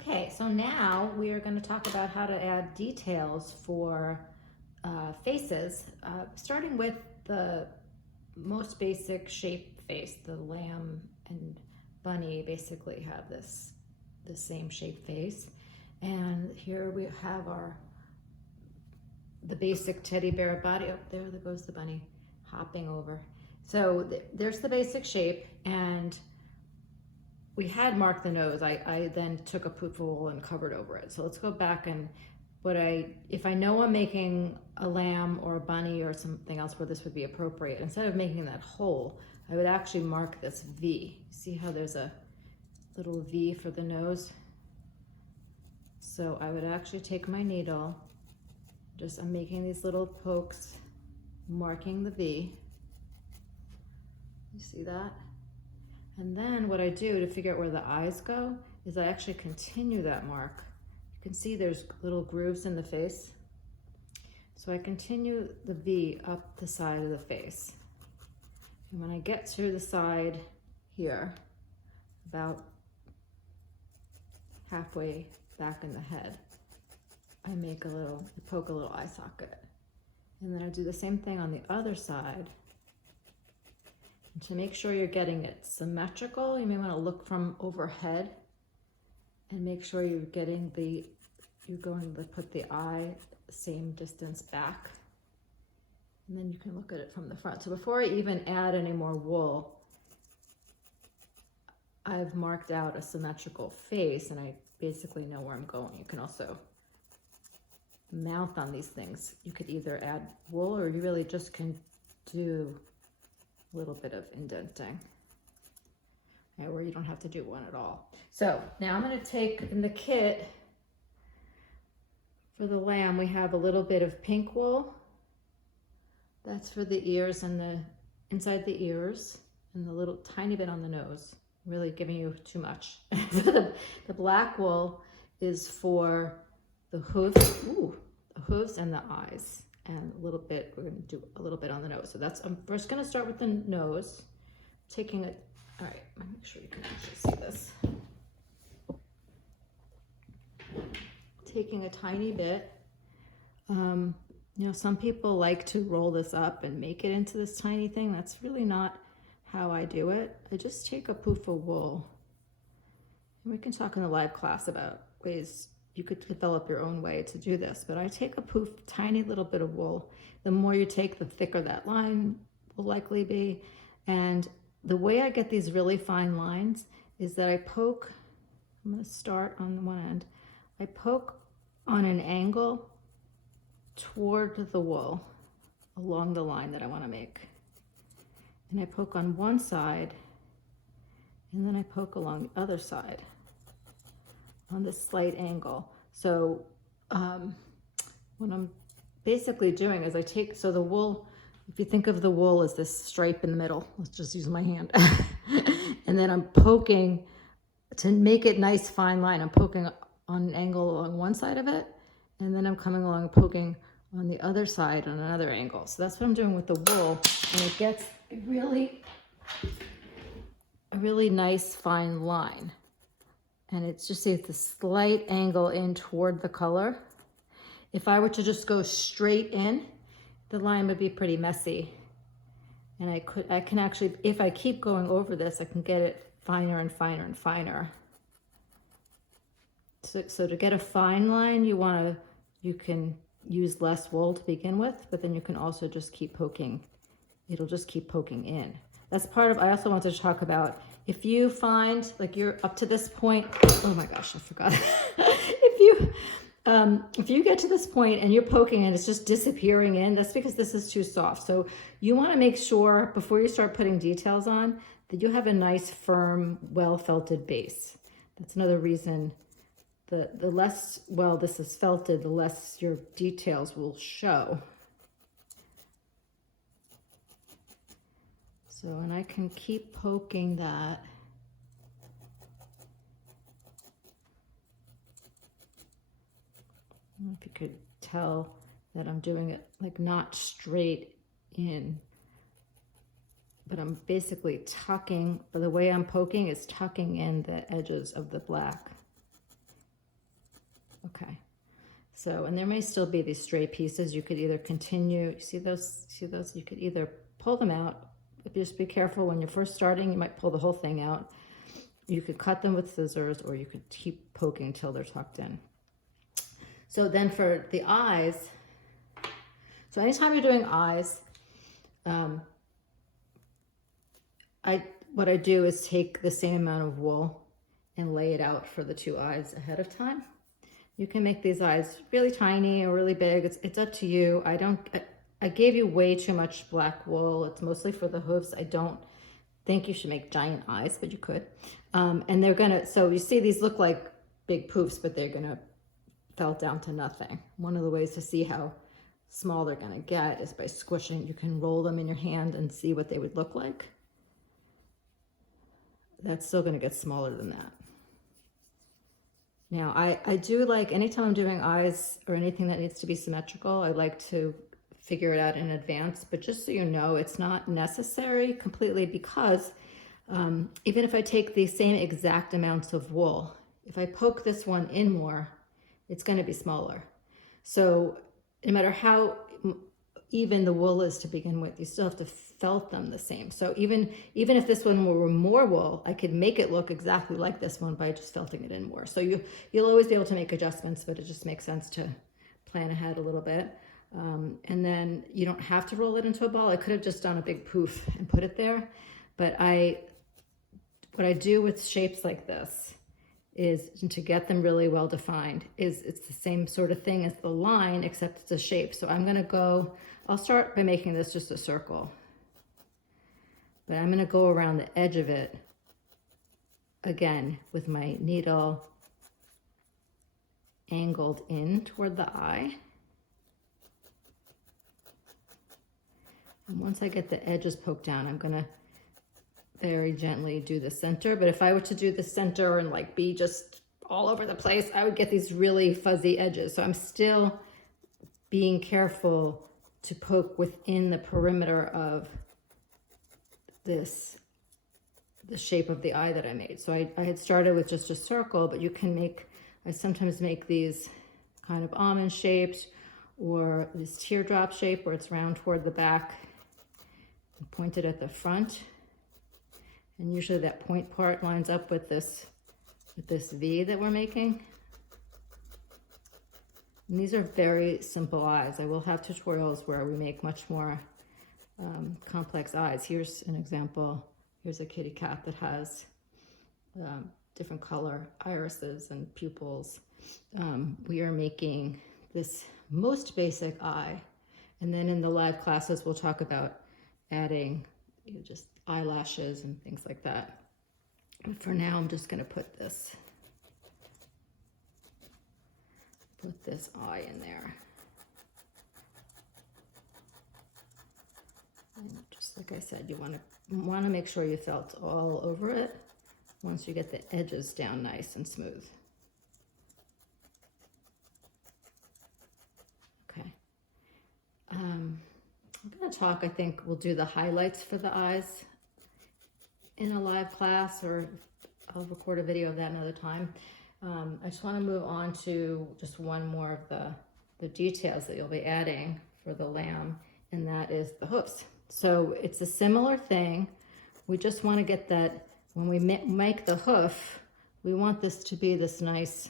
Okay, so now we are going to talk about how to add details for faces, starting with the most basic shape face. The lamb and bunny basically have the same shape face. And here we have the basic teddy bear body. Oh, there goes the bunny hopping over. So there's the basic shape, and we had marked the nose. I then took a poof of wool and covered over it. So let's go back and if I know I'm making a lamb or a bunny or something else where this would be appropriate, instead of making that hole, I would actually mark this V. See how there's a little V for the nose? So I would actually take my needle, I'm making these little pokes, marking the V. You see that? And then what I do to figure out where the eyes go is I actually continue that mark. You can see there's little grooves in the face. So I continue the V up the side of the face. And when I get to the side here, about halfway back in the head, I poke a little eye socket. And then I do the same thing on the other side. To make sure you're getting it symmetrical, you may want to look from overhead and make sure you're going to put the eye the same distance back. And then you can look at it from the front. So before I even add any more wool, I've marked out a symmetrical face and I basically know where I'm going. You can also mount on these things. You could either add wool or you really just can do a little bit of indenting, where you don't have to do one at all. So now I'm going to take in the kit for the lamb, we have a little bit of pink wool. That's for the ears and the inside the ears, and the little tiny bit on the nose. Really giving you too much. The black wool is for the hooves, the hooves and the eyes. And we're going to do a little bit on the nose. So I'm first going to start with the nose. All right, make sure you can actually see this. Taking a tiny bit. Some people like to roll this up and make it into this tiny thing. That's really not how I do it. I just take a poof of wool. And we can talk in the live class about ways you could develop your own way to do this, but I take a tiny little bit of wool. The more you take, the thicker that line will likely be. And the way I get these really fine lines is that I'm going to start on one end. I poke on an angle toward the wool along the line that I want to make. And I poke on one side, and then I poke along the other side on this slight angle. So what I'm basically doing is the wool, if you think of the wool as this stripe in the middle, let's just use my hand. And then I'm poking to make it nice fine line. I'm poking on an angle along one side of it, and then I'm coming along and poking on the other side on another angle. So that's what I'm doing with the wool, and it gets a really nice fine line. And it's a slight angle in toward the color. If I were to just go straight in, the line would be pretty messy. And I can actually, if I keep going over this, I can get it finer and finer and finer. So to get a fine line, you can use less wool to begin with, but then you can also just keep poking. It'll just keep poking in. That's I also wanted to talk about, if you find like you're up to this point, oh my gosh, I forgot. If you get to this point and you're poking and it's just disappearing in, that's because this is too soft. So you want to make sure before you start putting details on that you have a nice, firm, well-felted base. That's another reason the less well this is felted, the less your details will show. So, and I can keep poking that. I don't know if you could tell that I'm doing it like not straight in, but I'm basically tucking, but the way I'm poking is tucking in the edges of the black Okay. So, and there may still be these stray pieces. You could either continue, see those, you could either pull them out, but just be careful when you're first starting, you might pull the whole thing out. You could cut them with scissors, or you could keep poking until they're tucked in. So then for the eyes, so anytime you're doing eyes, what I do is take the same amount of wool and lay it out for the two eyes ahead of time. You can make these eyes really tiny or really big. It's up to you. I gave you way too much black wool. It's mostly for the hooves. I don't think you should make giant eyes, but you could. And they're gonna, so you see these look like big poofs, but they're gonna felt down to nothing. One of the ways to see how small they're gonna get is by squishing. You can roll them in your hand and see what they would look like. That's still gonna get smaller than that. Now, I do like, anytime I'm doing eyes or anything that needs to be symmetrical, I like to figure it out in advance, but just so you know, it's not necessary completely, because even if I take the same exact amounts of wool, if I poke this one in more, it's going to be smaller. So no matter how even the wool is to begin with, you still have to felt them the same. So even if this one were more wool, I could make it look exactly like this one by just felting it in more. So you'll always be able to make adjustments, but it just makes sense to plan ahead a little bit. And then you don't have to roll it into a ball. I could have just done a big poof and put it there, but what I do with shapes like this is, to get them really well defined, is it's the same sort of thing as the line, except it's a shape. So I'll start by making this just a circle, but I'm gonna go around the edge of it again with my needle angled in toward the eye. And once I get the edges poked down, I'm gonna very gently do the center. But if I were to do the center and like be just all over the place, I would get these really fuzzy edges. So I'm still being careful to poke within the perimeter of this, the shape of the eye that I made. So I had started with just a circle, but you can I sometimes make these kind of almond shaped, or this teardrop shape where it's round toward the back and pointed at the front. And usually that point part lines up with this V that we're making. And these are very simple eyes. I will have tutorials where we make much more complex eyes. Here's an example. Here's a kitty cat that has different color irises and pupils. We are making this most basic eye. And then in the live classes, we'll talk about adding just eyelashes and things like that. But for now, I'm just going to put this eye in there. And just like I said, you want to make sure you felt all over it once you get the edges down nice and smooth. Okay. I'm going to talk, I think we'll do the highlights for the eyes in a live class, or I'll record a video of that another time. I just want to move on to just one more of the details that you'll be adding for the lamb, and that is the hoofs. So it's a similar thing. We just want to get that, when we make the hoof, we want this to be this nice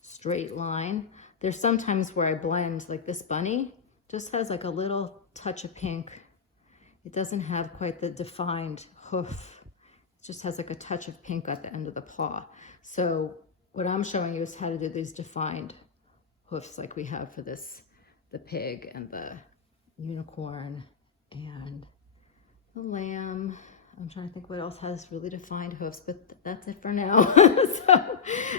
straight line. There's sometimes where I blend, like this bunny just has like a little touch of pink. It doesn't have quite the defined hoof. It just has like a touch of pink at the end of the paw. So what I'm showing you is how to do these defined hoofs like we have for the pig and the unicorn and the lamb. I'm trying to think what else has really defined hoofs, but that's it for now.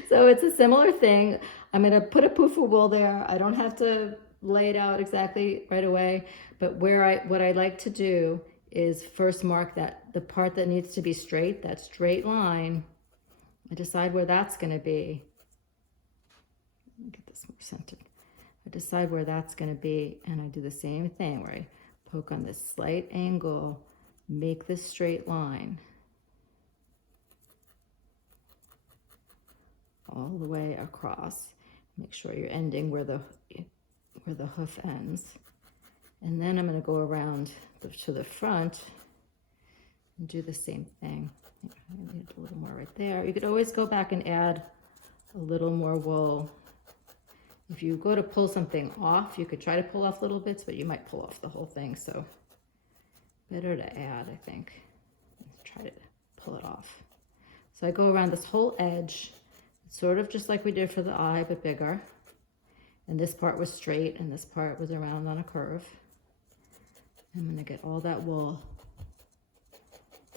So it's a similar thing. I'm gonna put a poof of wool there. I don't have to lay it out exactly right away, but what I like to do is first mark the part that needs to be straight, that straight line. I decide where that's going to be. Let me get this more centered. I decide where that's going to be, and I do the same thing where I poke on this slight angle, make this straight line all the way across. Make sure you're ending where the hoof ends. And then I'm going to go around to the front and do the same thing. I need a little more right there. You could always go back and add a little more wool. If you go to pull something off, you could try to pull off little bits, but you might pull off the whole thing. So better to add, I think. Try to pull it off. So I go around this whole edge, sort of just like we did for the eye, but bigger. And this part was straight and this part was around on a curve. I'm going to get all that wool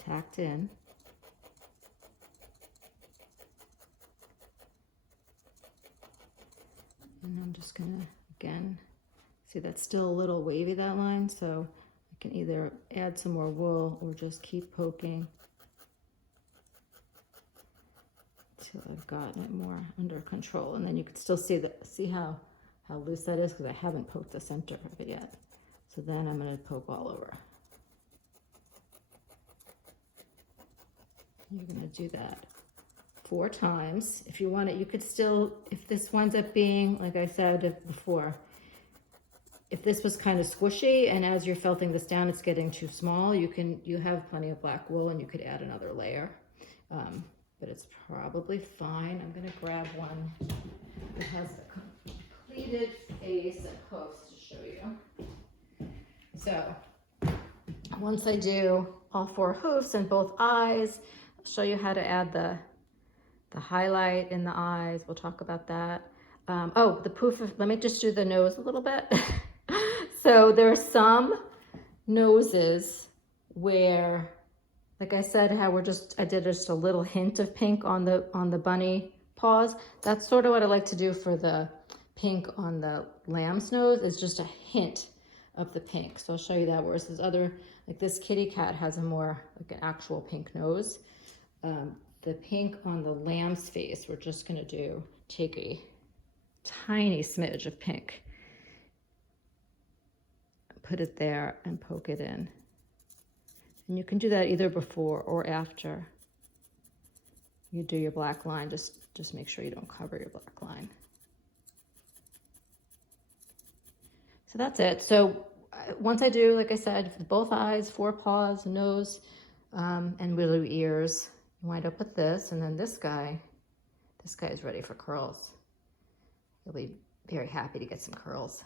tacked in. And I'm just going to, again, see that's still a little wavy, that line, so I can either add some more wool or just keep poking until I've gotten it more under control. And then you can still see how loose that is, because I haven't poked the center of it yet. So then I'm going to poke all over. You're going to do that 4 times. If you want it, you could still, if this winds up being, like I said before, if this was kind of squishy and as you're felting this down, it's getting too small, you have plenty of black wool and you could add another layer. But it's probably fine. I'm going to grab one that has a completed face and hoofs to show you. So once I do all 4 hoofs and both eyes, I'll show you how to add the highlight in the eyes. We'll talk about that. Oh, the poof of, let me just do the nose a little bit. So there are some noses where, like I said, how I did just a little hint of pink on the bunny paws. That's sort of what I like to do for the pink on the lamb's nose, is just a hint of the pink. So I'll show you that, whereas this other, like this kitty cat has a more like an actual pink nose. The pink on the lamb's face, we're just gonna take a tiny smidge of pink, put it there and poke it in. And you can do that either before or after you do your black line. Just make sure you don't cover your black line. So that's it. So once I do, like I said, both eyes, 4 paws, nose, and little ears, you wind up with this. And then this guy is ready for curls. You'll be very happy to get some curls.